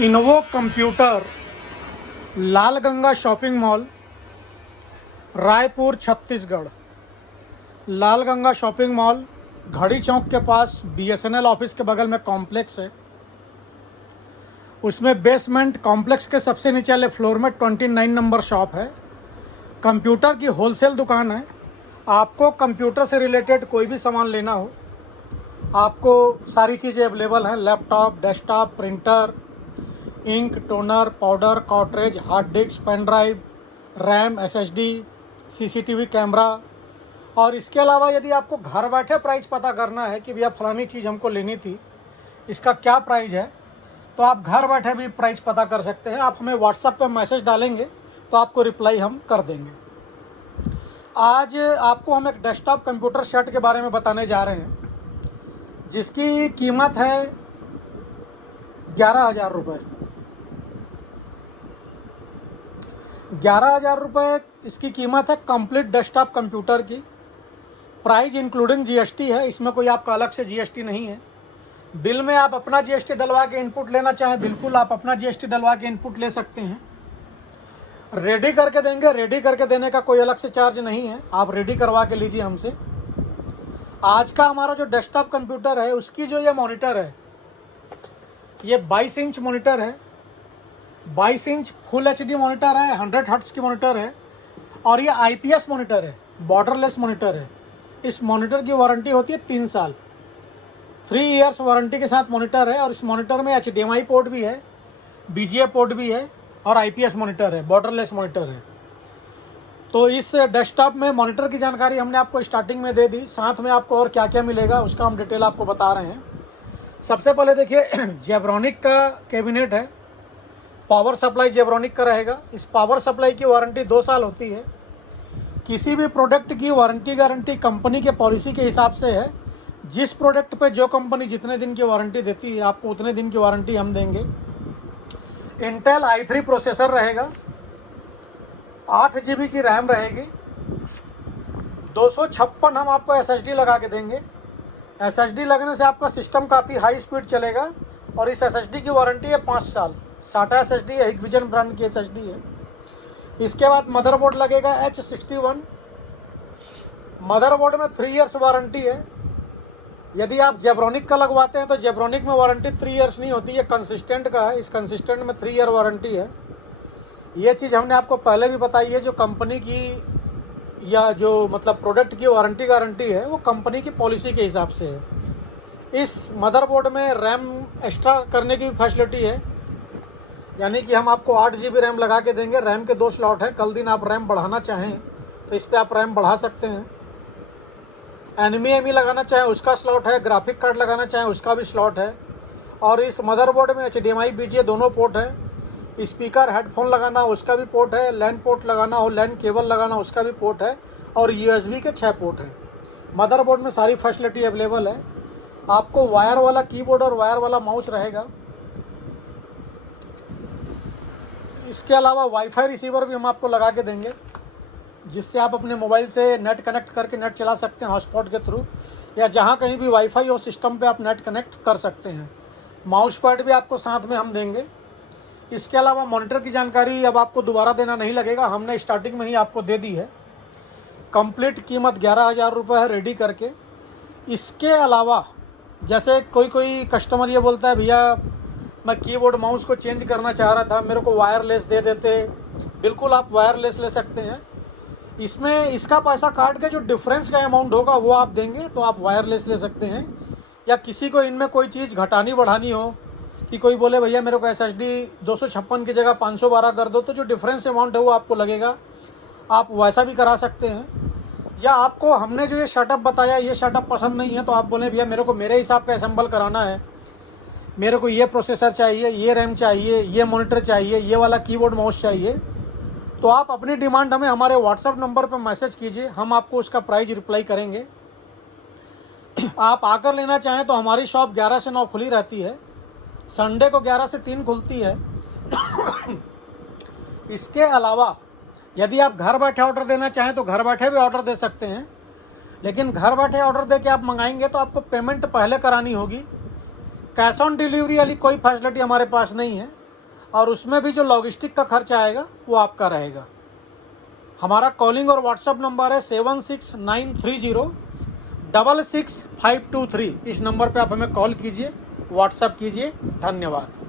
इनोवो computer, Lalganga shopping mall, Raipur Chhattisgarh. Lalganga shopping mall Ghadi Chowk के पास BSNL office के बगल में कॉम्प्लेक्स है। उसमें बेसमेंट कॉम्प्लेक्स के सबसे नीचे वाले फ्लोर में 29 नंबर शॉप है। कंप्यूटर की होलसेल दुकान है। आपको कंप्यूटर से रिलेटेड कोई भी सामान लेना हो, आपको सारी चीज़ें अवेलेबल हैं। Laptop, desktop, printer, ink, toner, powder, cartridge, hard disk, pen drive, RAM, SSD, CCTV camera. और इसके अलावा यदि आपको घर बैठे प्राइस पता करना है कि भैया फलानी चीज़ हमको लेनी थी, इसका क्या प्राइस है, तो आप घर बैठे भी प्राइस पता कर सकते हैं। आप हमें व्हाट्सएप पर मैसेज डालेंगे तो आपको रिप्लाई हम कर देंगे। आज आपको हम एक डेस्कटॉप कंप्यूटर सेट के बारे में बताने जा रहे हैं, जिसकी कीमत है 11,000 रुपये। 11,000 रुपये इसकी कीमत है कंप्लीट डेस्कटॉप कंप्यूटर की। प्राइस इंक्लूडिंग जीएसटी है, इसमें कोई आपका अलग से जीएसटी नहीं है। बिल में आप अपना जीएसटी डलवा के इनपुट लेना चाहें, बिल्कुल आप अपना जीएसटी डलवा के इनपुट ले सकते हैं। रेडी करके देंगे, रेडी करके देने का कोई अलग से चार्ज नहीं है, आप रेडी करवा के लीजिए हमसे। आज का हमारा जो डेस्कटॉप कंप्यूटर है, उसकी जो ये मॉनिटर है, ये 22 इंच मॉनिटर है। 22 इंच फुल एचडी मॉनिटर है, 100 हर्ट्ज की मॉनिटर है और ये आईपीएस मॉनिटर है, बॉर्डरलेस मॉनिटर है। इस मॉनिटर की वारंटी होती है 3 साल, 3 इयर्स वारंटी के साथ मॉनिटर है। और इस मॉनिटर में एचडीएमआई पोर्ट भी है, बीजीए पोर्ट भी है और आईपीएस मॉनिटर है, बॉर्डरलेस मॉनिटर है। तो इस डेस्कटॉप में मॉनिटर की जानकारी हमने आपको स्टार्टिंग में दे दी, साथ में आपको और क्या क्या मिलेगा उसका हम डिटेल आपको बता रहे हैं। सबसे पहले देखिए, जेब्रॉनिक का कैबिनेट है, पावर सप्लाई जेब्रॉनिक का रहेगा। इस पावर सप्लाई की वारंटी 2 साल होती है। किसी भी प्रोडक्ट की वारंटी गारंटी कंपनी के पॉलिसी के हिसाब से है। जिस प्रोडक्ट पे जो कंपनी जितने दिन की वारंटी देती है, आपको उतने दिन की वारंटी हम देंगे। इंटेल i3 प्रोसेसर रहेगा, 8 GB की रैम रहेगी, 256 हम आपको एसएसडी लगा के देंगे। एसएसडी लगने से आपका सिस्टम काफ़ी हाई स्पीड चलेगा। और इस एसएसडी की वारंटी है 5 साल। साटा एसएसडी है, हिगविजन ब्रांड की एसएसडी है। इसके बाद मदरबोर्ड लगेगा H61। मदरबोर्ड में 3 इयर्स वारंटी है। यदि आप जेब्रॉनिक का लगवाते हैं तो जेब्रॉनिक में वारंटी 3 इयर्स नहीं होती, ये कंसिस्टेंट का है। इस कंसिस्टेंट में 3 ईयर वारंटी है। ये चीज़ हमने आपको पहले भी बताई है। जो कंपनी की या जो मतलब प्रोडक्ट की वारंटी गारंटी है, वो कंपनी की पॉलिसी के हिसाब से है। इस मदरबोर्ड में रैम एक्स्ट्रा करने की फैसिलिटी है, यानी कि हम आपको 8 GB रैम लगा के देंगे। रैम के 2 स्लॉट है, कल दिन आप रैम बढ़ाना चाहें तो इस पर आप रैम बढ़ा सकते हैं। NVMe लगाना चाहें उसका स्लॉट है, ग्राफिक कार्ड लगाना चाहें उसका भी स्लॉट है। और इस मदरबोर्ड में HDMI BGA दोनों पोर्ट है। स्पीकर हेडफोन लगाना उसका भी पोर्ट है, लैन पोर्ट लगाना हो, लैन केबल लगाना उसका भी पोर्ट है। और USB के 6 पोर्ट हैं। मदरबोर्ड में सारी फैसिलिटी अवेलेबल है। आपको वायर वाला कीबोर्ड और वायर वाला माउस रहेगा। इसके अलावा वाईफाई रिसीवर भी हम आपको लगा के देंगे, जिससे आप अपने मोबाइल से नेट कनेक्ट करके नेट चला सकते हैं हॉटस्पॉट के थ्रू, या जहां कहीं भी वाईफाई हो सिस्टम पे आप नेट कनेक्ट कर सकते हैं। माउस पैड भी आपको साथ में हम देंगे। इसके अलावा मॉनिटर की जानकारी अब आपको दोबारा देना नहीं लगेगा, हमने स्टार्टिंग में ही आपको दे दी है। कंप्लीट कीमत 11,000 रुपये है रेडी करके। इसके अलावा जैसे कोई कस्टमर ये बोलता है, भैया मैं कीबोर्ड माउस को चेंज करना चाह रहा था, मेरे को वायरलेस दे देते। बिल्कुल आप वायरलेस ले सकते हैं। इसमें इसका पैसा काट के जो डिफरेंस का अमाउंट होगा वो आप देंगे तो आप वायरलेस ले सकते हैं। या किसी को इनमें कोई चीज़ घटानी बढ़ानी हो, कि कोई बोले भैया मेरे को SSD 256 की जगह 512 कर दो, तो जो डिफरेंस अमाउंट है वो आपको लगेगा, आप वैसा भी करा सकते हैं। या आपको हमने जो ये सेटअप बताया ये सेटअप पसंद नहीं है, तो आप बोले भैया मेरे को मेरे हिसाब का असेंबल कराना है, मेरे को ये प्रोसेसर चाहिए, ये रैम चाहिए, ये मॉनिटर चाहिए, ये वाला कीबोर्ड माउस चाहिए, तो आप अपनी डिमांड हमें हमारे व्हाट्सएप नंबर पर मैसेज कीजिए, हम आपको उसका प्राइस रिप्लाई करेंगे। आप आकर लेना चाहें तो हमारी शॉप 11 से 9 खुली रहती है, संडे को 11 से 3 खुलती है। इसके अलावा यदि आप घर बैठे ऑर्डर देना चाहें तो घर बैठे भी ऑर्डर दे सकते हैं, लेकिन घर बैठे ऑर्डर दे के आप मंगाएंगे तो आपको पेमेंट पहले करानी होगी। कैश ऑन डिलीवरी वाली कोई फैसिलिटी हमारे पास नहीं है। और उसमें भी जो लॉजिस्टिक का खर्च आएगा वो आपका रहेगा। हमारा कॉलिंग और व्हाट्सअप नंबर है 7693066523। इस नंबर पे आप हमें कॉल कीजिए, व्हाट्सअप कीजिए। धन्यवाद।